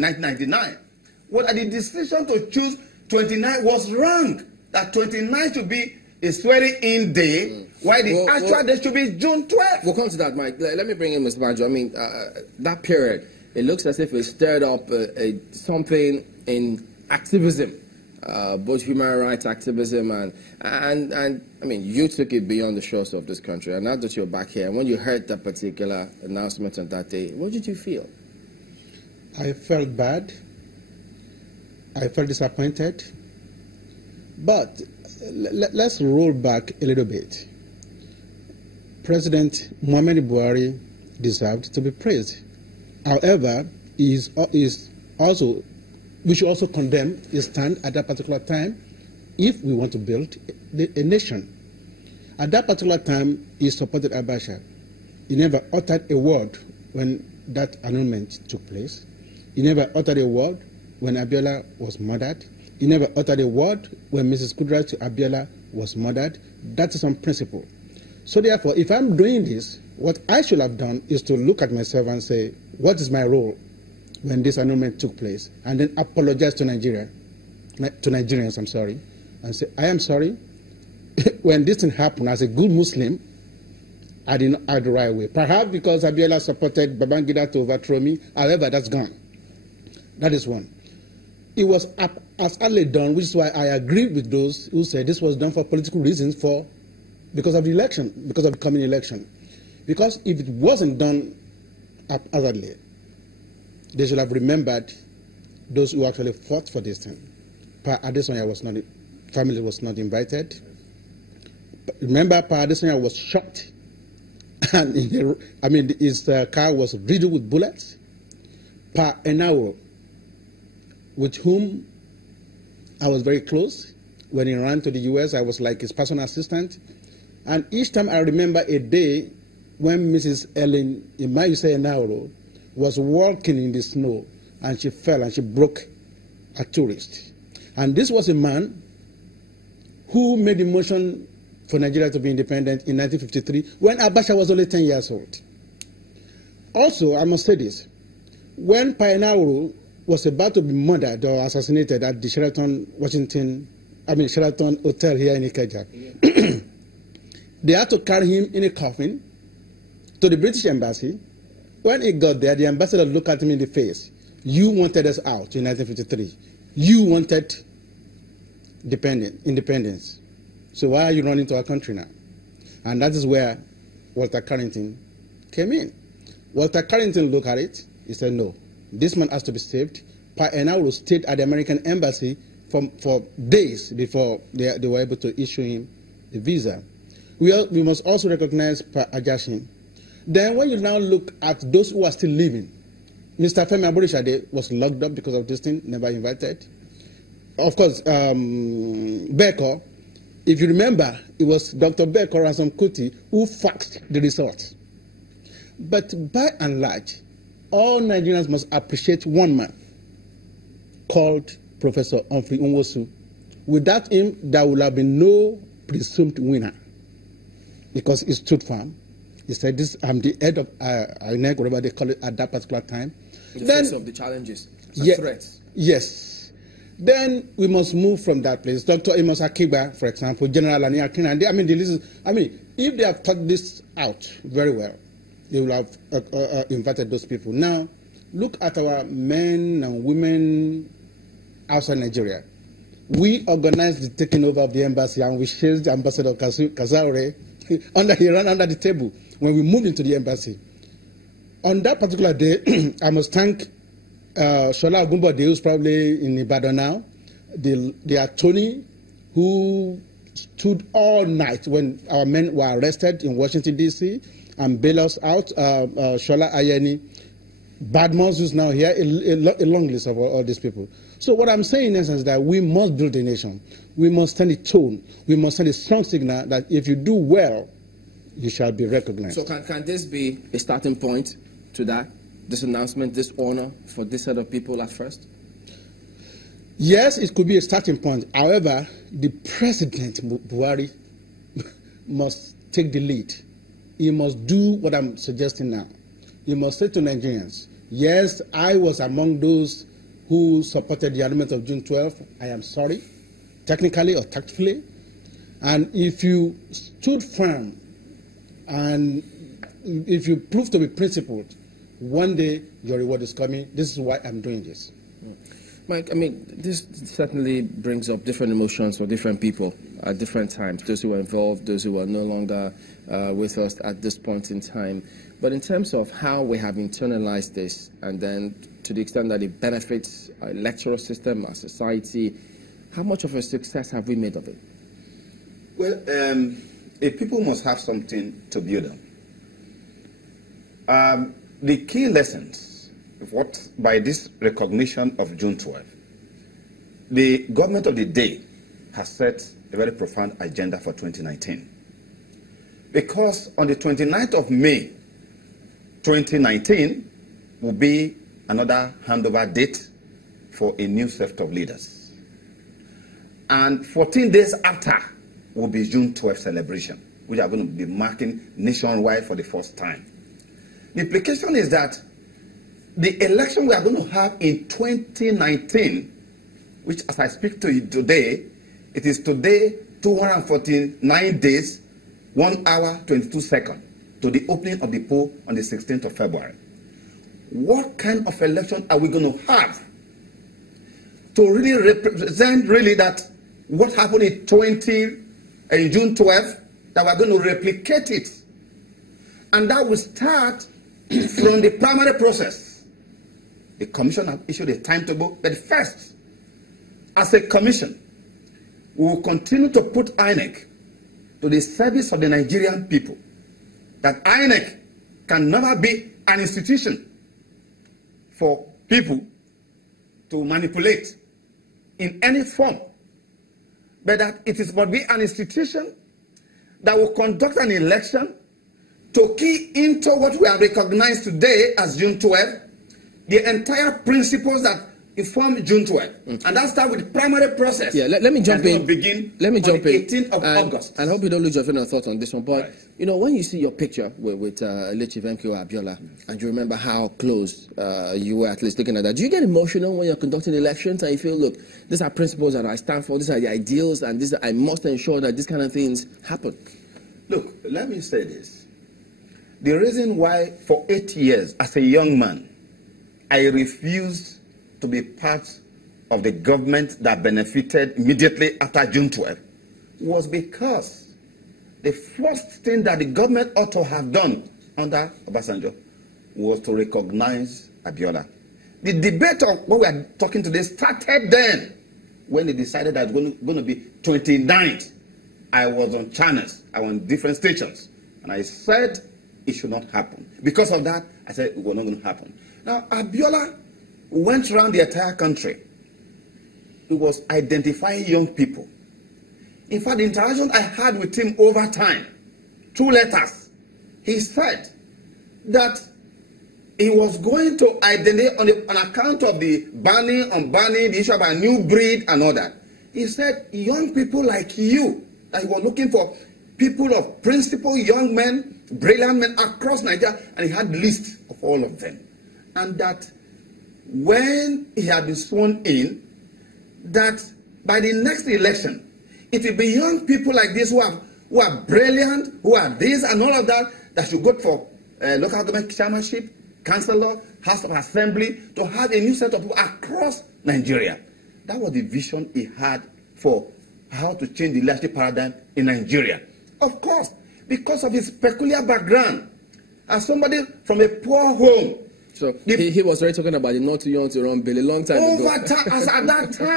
1999. What the decision to choose 29 was wrong. That 29 should be a swearing-in day, while the actual day should be June 12th. We'll come to that, Mike. Let me bring in Mr. Banjo. I mean, that period, it looks as if it stirred up something in activism, both human rights activism and I mean, you took it beyond the shores of this country, and now that you're back here, and when you heard that particular announcement on that day, what did you feel? I felt bad. I felt disappointed. But let's roll back a little bit. President Muhammadu Buhari deserved to be praised. However, we should also condemn his stand at that particular time if we want to build a nation. At that particular time, he supported Abacha. He never uttered a word when that annulment took place. He never uttered a word when Abiola was murdered. He never uttered a word when Mrs. Kudrat to Abiola was murdered. That is on principle. So therefore, if I'm doing this, what I should have done is to look at myself and say, what is my role when this annulment took place? And then apologize to Nigerians, I'm sorry, and say, I am sorry. When this thing happened, as a good Muslim, I did not act the right way. Perhaps because Abiola supported Babangida to overthrow me. However, that's gone. That is one. It was as early done, which is why I agree with those who said this was done for political reasons, because of the election, because of the coming election. Because if it wasn't done haphazardly, they should have remembered those who actually fought for this thing. Pa Adesanya family was not invited. Remember, Pa Adesanya was shot, and his car was riddled with bullets. Pa Enaworo, with whom I was very close. When he ran to the US, I was like his personal assistant. And each time I remember a day when Mrs. Ellen Imayuse Enaworo was walking in the snow, and she fell and she broke a tourist. And this was a man who made the motion for Nigeria to be independent in 1953 when Abacha was only 10 years old. Also, I must say this. When Pa Enaworo was about to be murdered or assassinated at the Sheraton Hotel here in Ikeja, they had to carry him in a coffin to the British Embassy. When he got there, the ambassador looked at him in the face. You wanted us out in 1953. You wanted independence. So why are you running to our country now? And that is where Walter Carrington came in. Walter Carrington looked at it. He said, no, this man has to be saved. Pa Enaworo stayed at the American embassy for days before they were able to issue him a visa. We must also recognize Pa Ajashin. Then when you now look at those who are still living, Mr. Femi Aborishade was locked up because of this thing, never invited. Of course, Beko, if you remember, it was Dr. Beko Ransom Kuti who faxed the results. But by and large, all Nigerians must appreciate one man called Professor Humphrey Nwosu. Without him, there would have been no presumed winner, because he stood firm. He said, I'm the head of INEC, whatever they call it at that particular time. In the face of the challenges and threats. Yes. Then we must move from that place. Dr. Amos Akiba, for example, General Ani Akin, if they have thought this out very well, they will have invited those people. Now, look at our men and women outside Nigeria. We organized the taking over of the embassy, and we chased Ambassador Kazaure. He ran under the table when we moved into the embassy. On that particular day, I must thank Shola Ogunbode, who's probably in Ibadan now, the attorney who stood all night when our men were arrested in Washington, D.C., and bailed us out, Shola Ayeni, Badmos, who's now here, a long list of all these people. So what I'm saying in essence is that we must build a nation. We must send a tone. We must send a strong signal that if you do well, you shall be recognized. So can this be a starting point to that, this announcement, this honor for this set of people at first? Yes, it could be a starting point. However, the President, Buhari, must take the lead. He must do what I'm suggesting now. He must say to Nigerians, Yes, I was among those who supported the annulment of June 12th. I am sorry, technically or tactfully. And if you stood firm and if you prove to be principled, one day your reward is coming. This is why I'm doing this. Mike, I mean, this certainly brings up different emotions for different people at different times. Those who are involved, those who are no longer with us at this point in time. But in terms of how we have internalized this, and then to the extent that it benefits our electoral system, our society, how much of a success have we made of it? Well, if people must have something to build on. The key lessons by this recognition of June 12th, the government of the day has set a very profound agenda for 2019. Because on the 29th of May, 2019 will be another handover date for a new set of leaders. And 14 days after will be June 12th celebration, which are going to be marking nationwide for the first time. The implication is that the election we are going to have in 2019, which as I speak to you today, it is today 249 days, 1 hour, 22 seconds to the opening of the poll on the 16th of February. What kind of election are we going to have to really represent that what happened in June 12th, that we're going to replicate it? And that will start from the primary process. The commission have issued a timetable, but first, as a commission, we will continue to put INEC to the service of the Nigerian people. That INEC can never be an institution for people to manipulate in any form, but that it is must be an institution that will conduct an election to key into what we have recognized today as June 12th, the entire principles that inform June 12th. And that starts with the primary process. Yeah, let me jump in. Let me jump in. 18th of August. And I hope you don't lose your final thought on this one. But, right. You know, when you see your picture with late Chief MKO Abiola, and you remember how close you were at least looking at that, do you get emotional when you're conducting elections and you feel, look, these are principles that I stand for, these are the ideals, and I must ensure that these kind of things happen? Look, let me say this. The reason why for 8 years as a young man, I refused to be part of the government that benefited immediately after June 12th was because the first thing that the government ought to have done under Banjo was to recognize Abiola. The debate of what we are talking today started then when they decided that it was going to be 29th. I was on channels, I was on different stations, and I said it should not happen. Because of that, I said it was not going to happen. Now, Abiola went around the entire country. He was identifying young people. In fact, the interaction I had with him over time, 2 letters, he said that he was going to identify on account of the banning, the issue about a new breed and all that. He said, young people like you, that he was looking for people of principle, young men, brilliant men across Nigeria, and he had a list of all of them. And that when he had been sworn in, that by the next election, it will be young people like this who are brilliant, who are this and all of that, that should go for local government chairmanship, councillor, House of Assembly, to have a new set of people across Nigeria. That was the vision he had for how to change the leadership paradigm in Nigeria. Of course, because of his peculiar background, as somebody from a poor home. So he was already talking about the not too young to run bill a long time ago. At that time.